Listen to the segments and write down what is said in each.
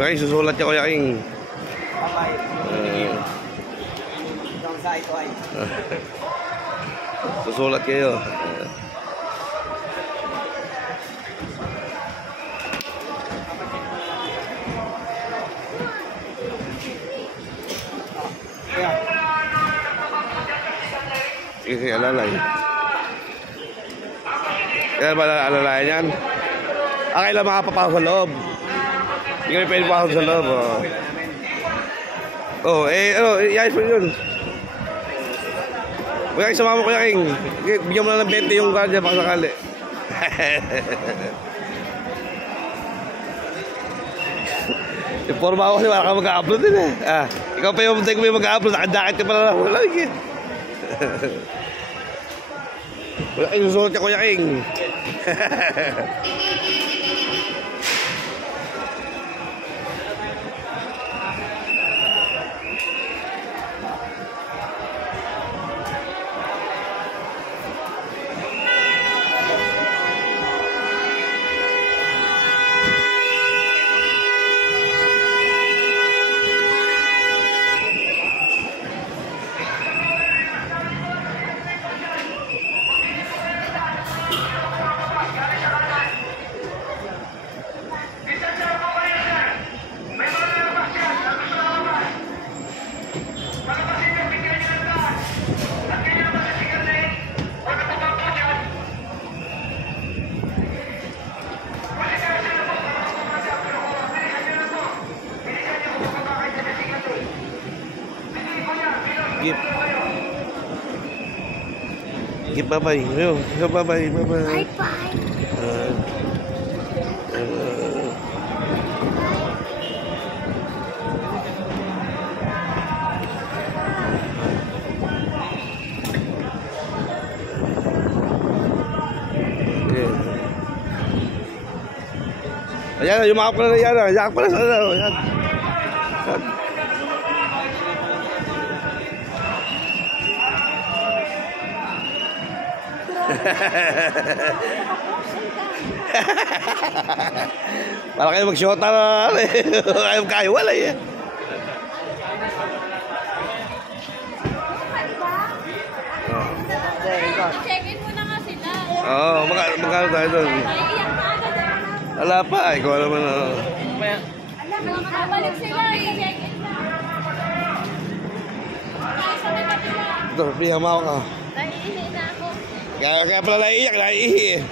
Okay, susulat niya Kuya King. Susulat kayo. Sige, alalay. Kaya ba alalay yan? Kailan makapapasok sa loob? Hindi kami pwede pasok sa loob. Yayos mo yun. Kuya King, sumama Kuya King. Bigyan mo na ng 20 yung card dyan, baka sakali. Informa ako kasi wala ka mag-upload din eh. Ikaw pa yung mag-upload, naka-jacket ka pala lang. Wala lagi. Wala kayo susulat ka Kuya King. Gip, bye-bye. Bye-bye. Bye-bye. Ayan, yumakap ka na yan. Yumakap ka na sa ano. Ayan. Para kayo mag-shota na kayo wala eh. Check-in mo na nga sila. Oo, magkano tayo doon? Wala pa, ikaw naman. Balik sila, i-check-in na. Ito, pihamaw ka. Naiihi na ako. Kaya pala naiihi eh.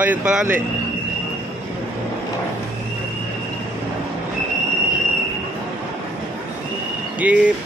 Oh, yun parali. Gip.